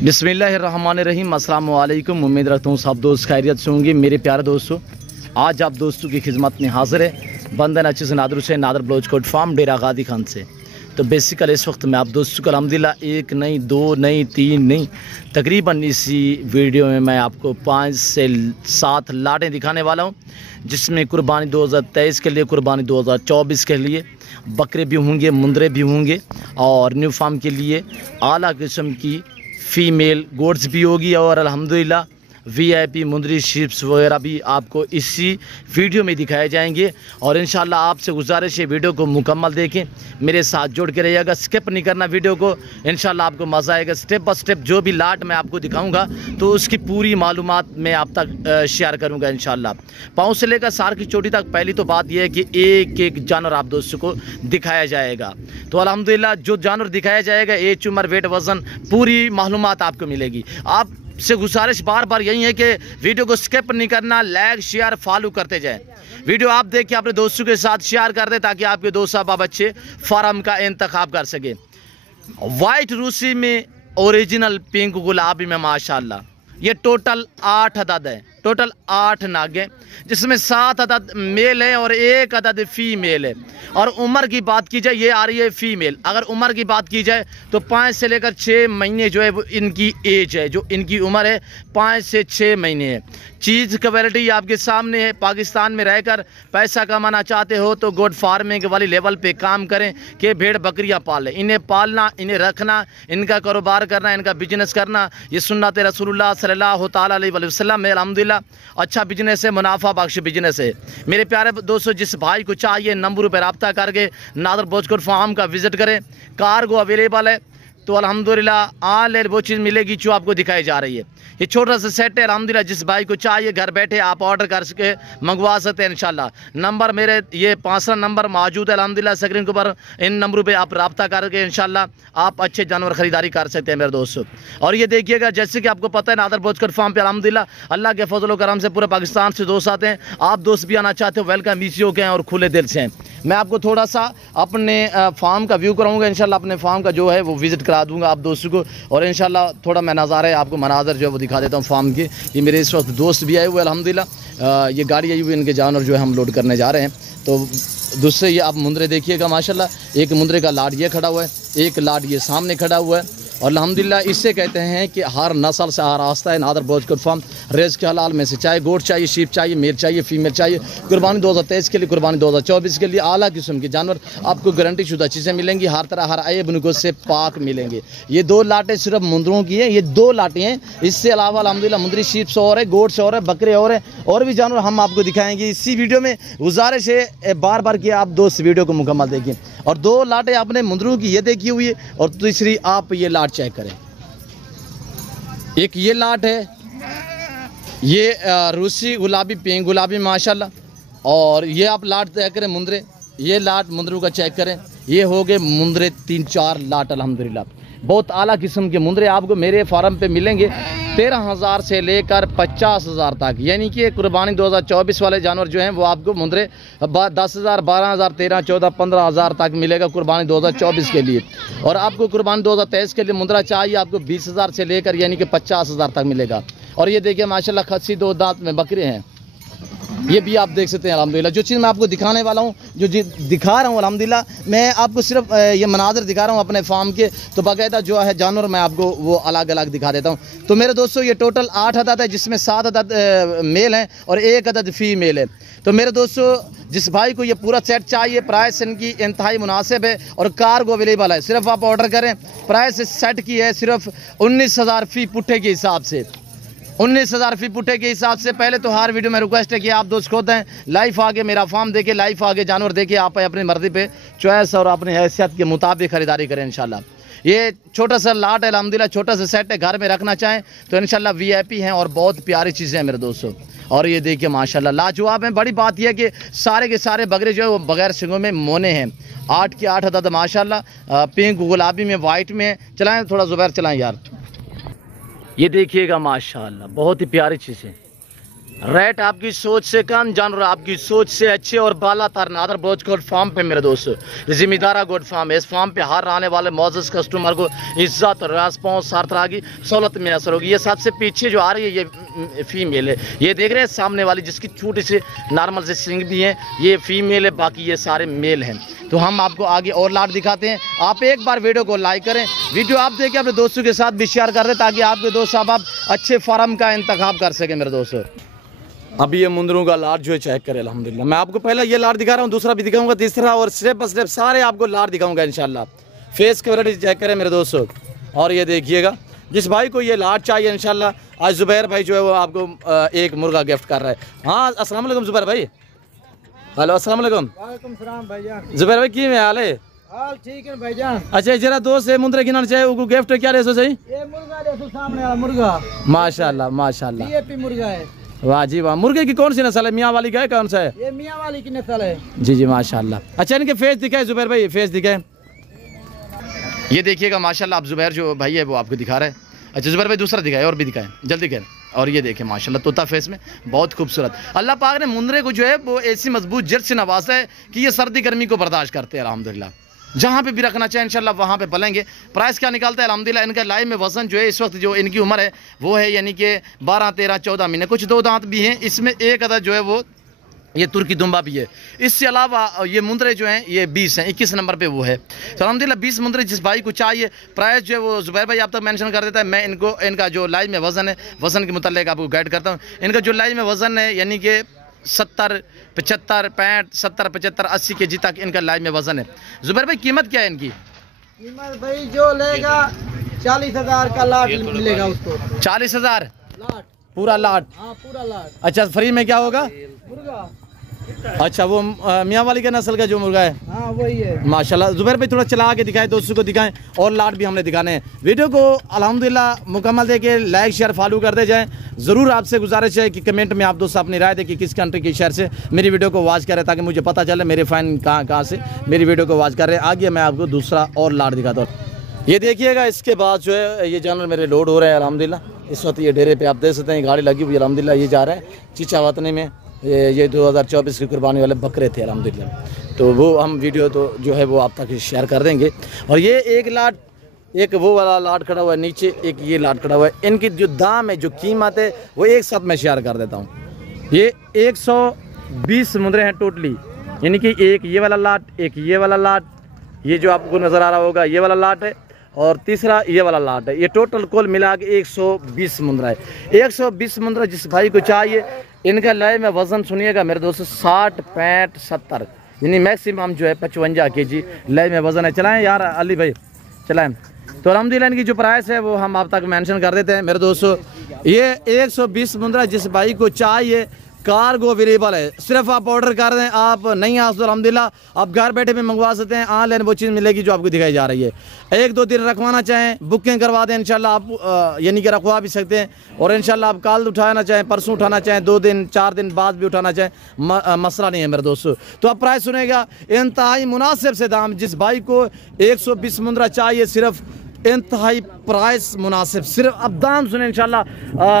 बिस्मिल्लाहिर्रहमानिर्रहीम। अस्सलाम वालेकुम। उम्मीद रखता हूँ सब दोस्त खैरियत से होंगे। मेरे प्यारे दोस्तों, आज आप दोस्तों की खिदमत में हाज़िर है बंदन अच्छे से नादर हुसैन नादर ब्लाउज कोट फार्म डेरा गादी खान से। तो बेसिकल इस वक्त मैं आप दोस्तों को अल्हम्दुलिल्लाह एक नहीं, दो नहीं, तीन नहीं, तकरीबन इसी वीडियो में मैं आपको 5 से 7 लाटें दिखाने वाला हूँ, जिसमें कुर्बानी 2023 के लिए, कुर्बानी 2024 के लिए बकरे भी होंगे, मुंदरे भी होंगे और न्यू फार्म के लिए आला किस्म की फ़ीमेल गोड्स भी होगी और अल्हम्दुलिल्लाह वीआईपी मुंदरी शिप्स वगैरह भी आपको इसी वीडियो में दिखाए जाएंगे। और इंशाल्लाह आपसे गुजारिश है वीडियो को मुकम्मल देखें, मेरे साथ जोड़ के रहिएगा, स्किप नहीं करना वीडियो को। इंशाल्लाह आपको मज़ा आएगा। स्टेप बाय स्टेप जो भी लाट मैं आपको दिखाऊंगा तो उसकी पूरी मालूमात मैं आप तक शेयर करूंगा इंशाल्लाह। पाँव से लेकर सार की चोटी तक पहली तो बात यह है कि एक एक जानवर आप दोस्तों को दिखाया जाएगा। तो अल्हम्दुलिल्लाह जो जानवर दिखाया जाएगा, एज, उम्र, वेट, वज़न, पूरी मालूमात आपको मिलेगी। आप से गुजारिश बार बार यही है कि वीडियो को स्किप नहीं करना, लाइक शेयर फॉलो करते जाएं। वीडियो आप देख के अपने दोस्तों के साथ शेयर कर दें ताकि आपके दोस्त साहब बच्चे फार्म का इंतखाब कर सके। वाइट रूसी में ओरिजिनल पिंक गुलाबी में माशाल्लाह ये टोटल 8 अदद है, टोटल 8 नाग हैं, जिसमें 7 अदद मेल है और 1 अदद फीमेल है। और उम्र की बात की जाए, ये आ रही है फीमेल। अगर उम्र की बात की जाए तो 5 से लेकर 6 महीने जो है वो इनकी एज है, जो इनकी उम्र है 5 से 6 महीने है। चीज़ क्वालिटी आपके सामने है। पाकिस्तान में रहकर पैसा कमाना चाहते हो तो गोड फार्मिंग वाली लेवल पे काम करें कि भेड़ बकरियां पालें। इन्हें पालना, इन्हें रखना, इनका कारोबार करना, इनका बिजनेस करना, ये सुन्नत रसूलुल्लाह सल्लल्लाहु तआला अलैहि वसल्लम में अल्हम्दुलिल्लाह अच्छा बिजनेस है, मुनाफा बख्श बिजनेस है। मेरे प्यारे दोस्तों, जिस भाई को चाहिए नंबरों पर रब्ता करके नादर ब्लाउज कोट फार्म का विजिट करें। कार्गो अवेलेबल है तो अल्हम्दुलिल्लाह ऑनलाइन वो चीज़ मिलेगी जो आपको दिखाई जा रही है। ये छोटा सा सेट है अल्हम्दुलिल्लाह, जिस भाई को चाहिए घर बैठे आप ऑर्डर कर सके, मंगवा सकते हैं इंशाल्लाह। नंबर मेरे ये 5 नंबर मौजूद है अल्हम्दुलिल्लाह स्क्रीन के ऊपर। इन नंबरों पे आप रब्ता करके इंशाल्लाह आप अच्छे जानवर ख़रीदारी कर सकते हैं मेरे दोस्तों। और ये देखिएगा, जैसे कि आपको पता है नादर ब्लाउज कोट फार्म पे अल्हम्दुलिल्लाह अल्लाह के फजल करम से पूरे पाकिस्तान से दोस्त आते हैं। आप दोस्त भी आना चाहते हो, वेलकम ईजी के हैं और खुले दिल से हैं। मैं आपको थोड़ा सा अपने फार्म का व्यू कराऊंगा इंशाल्लाह, अपने फार्म का जो है वो विज़िट करा दूंगा आप दोस्तों को। और इंशाल्लाह थोड़ा मैं नज़ारे आपको मनाजर जो है वो दिखा देता हूँ फार्म के। ये मेरे इस वक्त दोस्त भी आए हुए अल्हम्दुलिल्लाह। ये गाड़ी आई हुई, इनके जानवर जो है हम लोड करने जा रहे हैं। तो दूसरे ये आप मुंदरे देखिएगा माशाल्लाह, एक मुंदरे का लाट ये खड़ा हुआ है, एक लाट ये सामने खड़ा हुआ है। और अल्हम्दुलिल्लाह इससे कहते हैं कि हर नस्ल से हर रास्ता है नादर ब्लाउज कोट फार्म। रेज़ के हलाल में से चाहे गोट चाहिए, शीप चाहिए, मेल चाहिए, फीमेल चाहिए, कुर्बानी 2023 के लिए, कुर्बानी 2024 के लिए आला किस्म के जानवर आपको गारंटी शुदा चीज़ें मिलेंगी। हर तरह हर ऐब नुक़्स से पाक मिलेंगे। ये 2 लाटें सिर्फ मुंदरों की हैं, ये 2 लाटें हैं। इससे अलावा अल्हम्दुलिल्लाह मुंदरी शीप्स और है, गोट्स और है, बकरे और है, और भी जानवर हम आपको दिखाएंगे इसी वीडियो में। गुजारिश है बार बार कि आप दोस्त वीडियो को मुकम्मल देखें। और 2 लाटें आपने मुंदरों की ये देखी हुई है और तीसरी आप ये लाट चेक करें। एक ये लाट है, ये रूसी गुलाबी, पिंक गुलाबी माशाल्लाह। और ये आप लाट चेक करें मुंदरे, ये लाट मुंदरों का चेक करें। ये हो गए मुंदरे 3-4 लाट अल्हम्दुलिल्लाह। बहुत आला किस्म के मुंदरे आपको मेरे फार्म पे मिलेंगे 13,000 से लेकर 50,000 तक। यानी कि कुर्बानी 2024 वाले जानवर जो हैं वो आपको मुंदरे 10,000, 12,000, 13, 14, 15,000 तक मिलेगा कुर्बानी 2024 के लिए। और आपको कुर्बानी 2023 के लिए मुंदरा चाहिए आपको 20,000 से लेकर यानी कि 50,000 तक मिलेगा। और ये देखिए माशाल्लाह खस्सी 2 दांत में बकरे हैं, ये भी आप देख सकते हैं अल्हम्दुलिल्लाह। जो चीज़ मैं आपको दिखाने वाला हूँ, जो दिखा रहा हूँ अल्हम्दुलिल्लाह, मैं आपको सिर्फ ये मनाजर दिखा रहा हूँ अपने फार्म के। तो बाकायदा जो है जानवर मैं आपको वो अलग अलग दिखा देता हूँ। तो मेरे दोस्तों ये टोटल 8 अदद है, जिसमें 7 अदद मेल हैं और 1 अदद फीमेल है। तो मेरे दोस्तों, जिस भाई को ये पूरा सेट चाहिए, प्राइस इनकी इंतहाई मुनासिब है और कार्गो अवेलेबल है। सिर्फ आप ऑर्डर करें। प्राइस सेट की है सिर्फ 19,000 फ़ी पुट्ठे के हिसाब से, 19,000 फ़ी पुट्ठे के हिसाब से। पहले तो हर वीडियो में रिक्वेस्ट है कि आप दोस्त खुद हैं, लाइव आगे मेरा फार्म देखे, लाइव आगे जानवर देखे, आप अपनी मर्जी पे चॉइस और अपनी हैसियत के मुताबिक ख़रीदारी करें इंशाल्लाह। ये छोटा सा लाट है अल्हम्दुलिल्लाह, छोटा सा सेट है, घर में रखना चाहें तो इंशाल्लाह वीआईपी हैं और बहुत प्यारी चीज़ें हैं मेरे दोस्तों। और ये देखिए माशाल्लाह लाजवाब है। बड़ी बात यह है कि सारे के सारे बकरे जो है वो बगैर सिंगों में मोने हैं। 8 के 8 अदद माशाल्लाह, पिंक गुलाबी में, वाइट में। चलाएँ थोड़ा ज़ुबैर, चलाएँ यार। ये देखिएगा माशाल्लाह बहुत ही प्यारी चीज़ें। रेट आपकी सोच से कम, जानवर आपकी सोच से अच्छे और बाला तार नादर बलोच गोट फार्म पे मेरे दोस्तों जिम्मेदारा गोट फार्म है। इस फार्म पे हर आने वाले मौजूद कस्टमर को इज्जत और रेस्पॉन्स हर तरह की सहूलत में असर होगी। ये सबसे पीछे जो आ रही है ये फीमेल है, ये देख रहे हैं सामने वाली जिसकी छोटी सी नॉर्मल से सिंग भी है, ये फीमेल है, बाकी ये सारे मेल हैं। तो हम आपको आगे और लाट दिखाते हैं। आप एक बार वीडियो को लाइक करें, वीडियो आप देखें, अपने दोस्तों के साथ भी शेयर कर दें ताकि आपके दोस्त साहब आप अच्छे फार्म का इंतखाब कर सकें मेरे दोस्तों। अभी ये मुंदरों का लाट जो है चेक करें अल्हम्दुलिल्लाह। मैं आपको पहला ये लाट दिखा रहा हूँ, दूसरा भी दिखाऊंगा, तीसरा और स्टेप बाय स्टेप सारे आपको लाट दिखाऊंगा इंशाल्लाह। फेस क्वालिटी चेक करें मेरे दोस्तों। और ये देखिएगा, जिस भाई को ये लाट चाहिए इंशाल्लाह आज जुबैर भाई जो है वो आपको एक मुर्गा गिफ्ट कर रहा है। हाँ अस्सलाम वालेकुम जुबैर भाई। हेलो अस्सलाम वालेकुम। वालेकुम सलाम भाईजान। जुबैर भाई की हाल है? हाल ठीक है भाईजान। अच्छा जरा दोस्त है मुंदरे गिनना चाहिए, उनको गिफ्ट क्या रेसो सही? ये मुर्गा देखो सामने वाला मुर्गा, माशाल्लाह माशाल्लाह, डीएपी मुर्गा है। वाह जी वाह। मुर्गे की कौन सी नस्ल है? मियाँ वाली का है, कौन सा है? ये मियाँ वाली की नस्ल है। जी जी माशाल्लाह। अच्छा इनके फेस दिखाए जुबैर भाई, फेस दिखाए। ये देखिएगा माशाल्लाह, आप जुबैर जो भाई है वो आपको दिखा रहा है। अच्छा जुबैर भाई दूसरा दिखाए, और भी दिखाए जल्दी करें। और ये देखें माशाल्लाह तोता फेस में बहुत खूबसूरत। अल्लाह पाक ने मुंदरे को जो है वो ऐसी मजबूत जड़ से नवाजा है कि ये सर्दी गर्मी को बर्दाश्त करते हैं अल्हम्दुलिल्लाह। जहाँ पे भी रखना चाहे इंशाल्लाह वहाँ पे पलेंगे। प्राइस क्या निकालता है अल्हम्दुलिल्लाह? इनका लाइव में वजन जो है इस वक्त जो इनकी उम्र है वो है यानी कि 12, 13, 14 महीने। कुछ 2 दांत भी हैं, इसमें एक अदद जो है वो ये तुर्की दुम्बा भी है। इससे अलावा ये मुंदरे जो हैं ये 20 हैं, 21 नंबर पे वो है। तो अल्हम्दुलिल्लाह 20 मुंदरे जिस भाई को चाहिए, प्राइस जो है वो जुबैर भाई आप तक मेंशन कर देता है। मैं इनको इनका जो लाइव में वजन है, वजन के मुतालिक आपको गाइड करता हूँ। इनका जो लाइव में वजन है यानी कि 70, 75, 65, 70, 75, 80 kg तक इनका लाइव में वजन है। जुबैर भाई कीमत क्या है इनकी? कीमत भाई जो लेगा 40,000 का लाट मिलेगा उसको। 40,000 लाट, पूरा लाट? हाँ पूरा लाट। अच्छा फ्री में क्या होगा? मुर्गा। अच्छा वो मियाँ वाली के नस्ल का जो मुर्गा है? हाँ वही है माशाल्लाह। जुबैर भाई थोड़ा चला के दिखाएं, दोस्तों को दिखाएं, और लाट भी हमने दिखाने हैं। वीडियो को अल्हम्दुलिल्लाह मुकम्मल देके लाइक शेयर फॉलो करते जाएं। ज़रूर आपसे गुजारिश है कि कमेंट में आप दोस्त अपनी राय दें कि किस कंट्री के शहर से मेरी वीडियो को वॉच करें ताकि मुझे पता चले मेरे फैन कहाँ से मेरी वीडियो को वॉच कर रहे हैं। आगे मैं आपको दूसरा और लाट दिखाता हूँ। ये देखिएगा, इसके बाद जो है ये जानवर मेरे लोड हो रहे हैं अल्हम्दुलिल्लाह। इस वक्त ये डेरे पे आप देख सकते हैं गाड़ी लगी हुई अल्हम्दुलिल्लाह। ये जा रहा है चीचा वतनी में, ये 2024 की कुर्बानी वाले बकरे थे अल्हम्दुलिल्लाह। तो वो हम वीडियो तो जो है वो आप तक शेयर कर देंगे। और ये एक लाट, एक वो वाला लाट खड़ा हुआ है नीचे, एक ये लाट खड़ा हुआ है। इनकी जो दाम है, जो कीमत है वो एक साथ मैं शेयर कर देता हूँ। ये 120 मुंदरे हैं टोटली, यानी कि एक ये वाला लाट, एक ये वाला लाट, ये जो आपको नज़र आ रहा होगा ये वाला लाट है, और तीसरा ये वाला लाट है। ये टोटल कुल मिला के 120 मुंदरा है। 120 मुंदरा जिस भाई को चाहिए, इनका लय में वज़न सुनिएगा मेरे दोस्तों 60, 65, 70 यानी मैक्सिमम जो है 55 kg लय में वज़न है। चलाएं यार अली भाई चलाएं। तो अल्हम्दुलिल्लाह इनकी जो प्राइस है वो हम आप तक मेंशन कर देते हैं मेरे दोस्तों। ये 120 मुंदरा जिस भाई को चाहिए, कार्गो अवेलेबल है। सिर्फ आप ऑर्डर कर दें, आप नहीं आ तो अल्हम्दुलिल्लाह आप घर बैठे भी मंगवा सकते हैं। ऑनलाइन वो चीज़ मिलेगी जो आपको दिखाई जा रही है। 1-2 दिन रखवाना चाहें बुकिंग करवा दें इंशाल्लाह आप यानी कि रखवा भी सकते हैं। और इंशाल्लाह आप कल उठाना चाहें, परसों उठाना चाहें, 2 दिन 4 दिन बाद भी उठाना चाहें, मसला नहीं है मेरे दोस्तों। तो आप प्राइस सुनेगा इंतहाई मुनासिब से दाम। जिस भाई को 120 मुंदरा चाहिए, सिर्फ इंतहाई प्राइस मुनासिब। सिर्फ अब दाम सुने इंशाल्लाह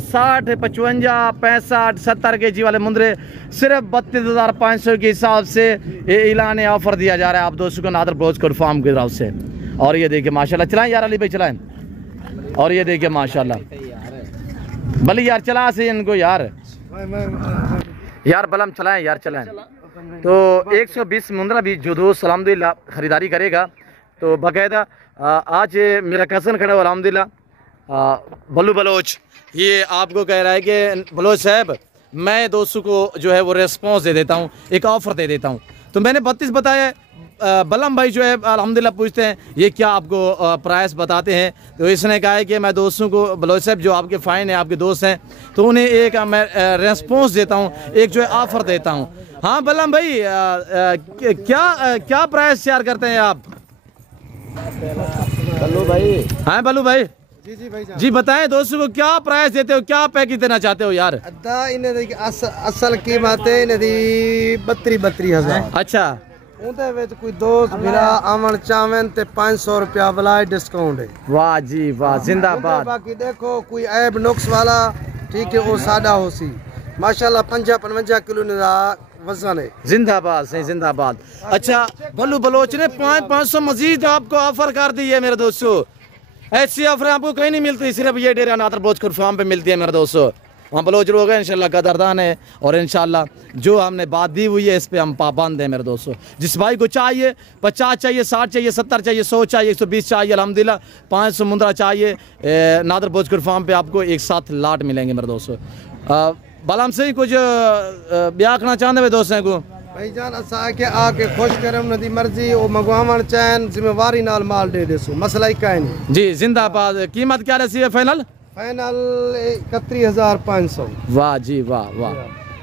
60, 55, 65, 70 kg वाले मुंदरे सिर्फ 32,500 के हिसाब से ये ऐलान ऑफर दिया जा रहा है आप दोस्तों को नादर बलोच कोट फार्म की तरफ से। और ये देखिए माशाल्लाह, चलाएं यार अली भाई चलाएं। और ये देखिए माशाल्लाह, भले यार चला से इनको यार बलम चलाएं यार चलाएं। तो 120 मुंदरा भी जो दोस्त अल्हम्दुलिल्लाह ख़रीदारी करेगा तो बाकायदा आज मेरा कज़न खड़ा हुआ अल्हम्दुलिल्लाह बल्लू बलोच, ये आपको कह रहा है कि बलोच साहब मैं दोस्तों को जो है वो रिस्पॉन्स दे देता हूँ, एक ऑफ़र दे देता हूँ। तो मैंने 32 बताया। बलम भाई जो है अल्हम्दुलिल्लाह पूछते हैं ये क्या आपको प्राइस बताते हैं। तो इसने कहा है कि मैं दोस्तों को बलोच साहब जो आपके फ़ाइन हैं, आपके दोस्त हैं, तो उन्हें एक मैं रिस्पॉन्स देता हूँ, एक जो है ऑफ़र देता हूँ। हाँ बलम भाई क्या प्राइस शेयर करते हैं आप? बल्लू भाई। हाँ बल्लू भाई जी भाई जी बताएं दोस्तों को क्या प्राइस देते हो, क्या पैकेज देना चाहते हो यार? असल कीमत है 32,000। अच्छा ਉਹਦੇ ਵਿੱਚ ਕੋਈ ਦੋਸਤ ਮੇਰਾ ਆਵਣ ਚਾਵਨ ਤੇ 500 रुपया वाला डिस्काउंट है। वाह जी वाह, जिंदाबाद। बाकी देखो कोई ऐब नुक्स वाला ठीक है वो सादा हो सी, माशाल्लाह 55 किलो निदा वजन है। जिंदाबाद सही, जिंदाबाद। अच्छा बल्लू बलोच ने 500 मजीद आपको ऑफर कर दी है मेरे दोस्तों। ऐसी ऑफर आपको कहीं नहीं मिलती, सिर्फ ये डेरा नादर ब्लोच कोट फार्म पे मिलती है मेरे दोस्तों। वहाँ बलोच लोग हैं इंशाल्लाह कदरदान है, और इंशाल्लाह जो हमने बात दी हुई है इस पे हम पाबंद हैं मेरे दोस्तों। जिस भाई को चाहिए 50 चाहिए, 60 चाहिए, 70 चाहिए, 100 चाहिए, 120 चाहिए, अल्हम्दुलिल्लाह 500 मुंद्रा चाहिए, नादर ब्लोच कोट फार्म पे आपको एक साथ लाट मिलेंगे मेरे दोस्तों। बालाम से ही कुछ ब्याह करना चाहते हैं दोस्तों को भाईजान, असा के आके खुश करम नदी मर्जी ओ मगवावन चैन जिम्मेवारी नाल माल दे देसो, मसला ही काहे नहीं जी। जिंदाबाद। कीमत क्या रहती है फाइनल? फाइनल 31,500। वाह जी वाह वाह,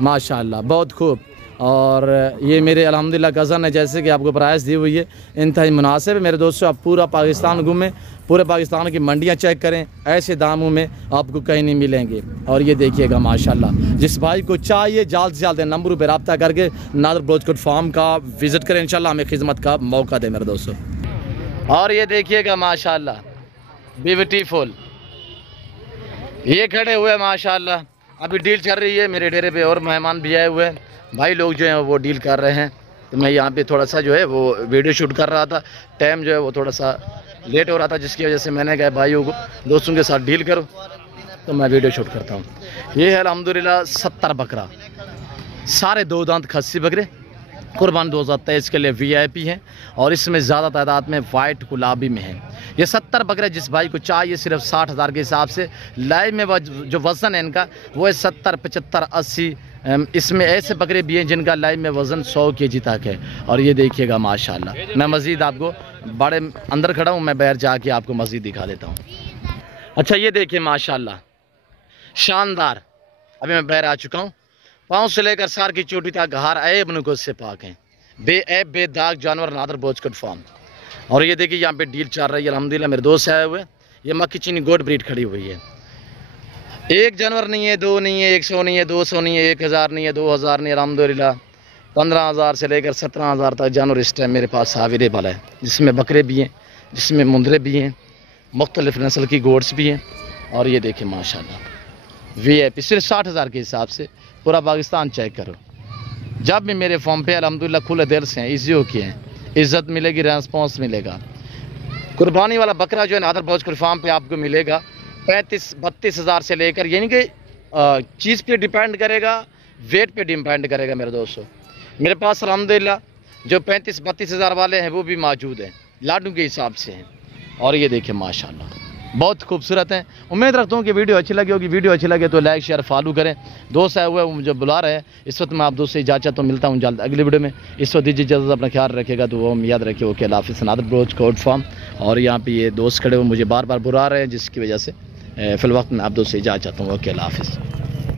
माशाल्लाह, बहुत खूब। और ये मेरे अल्हम्दुलिल्लाह कज़न है, जैसे कि आपको प्राइस दी हुई है इंतहाई मुनासिब है मेरे दोस्तों। आप पूरा पाकिस्तान घूमें, पूरे पाकिस्तान की मंडियां चेक करें, ऐसे दामों में आपको कहीं नहीं मिलेंगे। और ये देखिएगा माशाल्लाह, जिस भाई को चाहिए जल्द से जल्द नंबर पर रब्ता करके नादर ब्लोच कोट फार्म का विज़िट करें, इंशाल्लाह हमें खिदमत का मौका दे मेरे दोस्तों। और ये देखिएगा माशाल्लाह ब्यूटीफुल, ये खड़े हुए माशाल्लाह, अभी डील चल रही है मेरे डेरे पे, और मेहमान भी आए हुए हैं, भाई लोग जो हैं वो डील कर रहे हैं। तो मैं यहाँ पे थोड़ा सा जो है वो वीडियो शूट कर रहा था, टाइम जो है वो थोड़ा सा लेट हो रहा था, जिसकी वजह से मैंने कहा भाइयों को दोस्तों के साथ डील करो, तो मैं वीडियो शूट करता हूँ। ये है अल्हम्दुलिल्लाह 70 बकरा, सारे 2 दांत खस्सी बकरे, कुर्बान 2023 के लिए VIP हैं, और इसमें ज़्यादा तादाद में वाइट गुलाबी में है। ये 70 बकरे जिस भाई को चाहिए सिर्फ 60,000 के हिसाब से, लाइव में जो वज़न है इनका वो है 70, 75, 80। इसमें ऐसे बकरे भी हैं जिनका लाइव में वज़न 100 kg तक है। और ये देखिएगा माशाल्लाह, मैं मज़ीद आपको बड़े अंदर खड़ा हूँ, मैं बाहर जाके आपको मज़ीद दिखा देता हूँ। अच्छा ये देखिए माशाल्लाह शानदार, अभी मैं बाहर आ चुका हूँ, पाँव से लेकर सार की चोटी तक हार ऐब नुकुस से पाक हैं, बेऐब बेदाग जानवर नादर ब्लोच कोट फार्म। और ये देखिए यहाँ पे डील चल रही है अल्हम्दुलिल्लाह, मेरे दोस्त आए हुए, ये मक्की चीनी गोट ब्रीड खड़ी हुई है। एक जानवर नहीं है, 2 नहीं है, 100 नहीं है, 200 नहीं है, 1000 नहीं है, 2000 नहीं है, अल्हम्दुलिल्लाह 15,000 से लेकर 17,000 तक जानवर इस टाइम मेरे पास अवेलेबल है, जिसमें बकरे भी हैं, जिसमें मुंदरे भी हैं, मुख्तलिफ नस्ल की गोट्स भी हैं। और ये देखिए माशाल्लाह VIP सिर्फ 60,000 के हिसाब से पूरा पाकिस्तान चेक करो। जब भी मेरे फॉर्म पे अल्हम्दुलिल्लाह खुले दिल से हैं, इजी हो के हैं, इज़्ज़त मिलेगी, रेस्पॉन्स मिलेगा। कुर्बानी वाला बकरा जो है नादर ब्लोच कोट फार्म पे आपको मिलेगा 35-32 हज़ार से लेकर, यानी कि चीज़ पे डिपेंड करेगा, वेट पे डिपेंड करेगा मेरे दोस्तों। मेरे पास अल्हम्दुलिल्लाह जो 35-32 हज़ार वाले हैं वो भी मौजूद हैं, लाडू के हिसाब से हैं। और ये देखिए माशाल्लाह बहुत खूबसूरत हैं। उम्मीद रखता हूँ कि वीडियो अच्छी लगी होगी। वीडियो अच्छी लगे तो लाइक शेयर फॉलो करें। दोस्त आए हुए वो मुझे बुला रहे हैं, इस वक्त मैं आप दोस्त से इजाज़त तो मिलता हूँ जल्द अगली वीडियो में। इस वक्त दीजिए इजाज़त, अपना ख्याल रखेगा, तो वो याद रखिए। ओके अल्लाह हाफ़िज़। नादर ब्लोच कोट फार्म। और यहाँ पे ये दोस्त खड़े हुए मुझे बार बार बुला रहे हैं, जिसकी वजह से फ़िल वक्त मैं आप दोस्त से इजाज़त चाहता हूँ। ओके अल्लाह हाफ़िज़।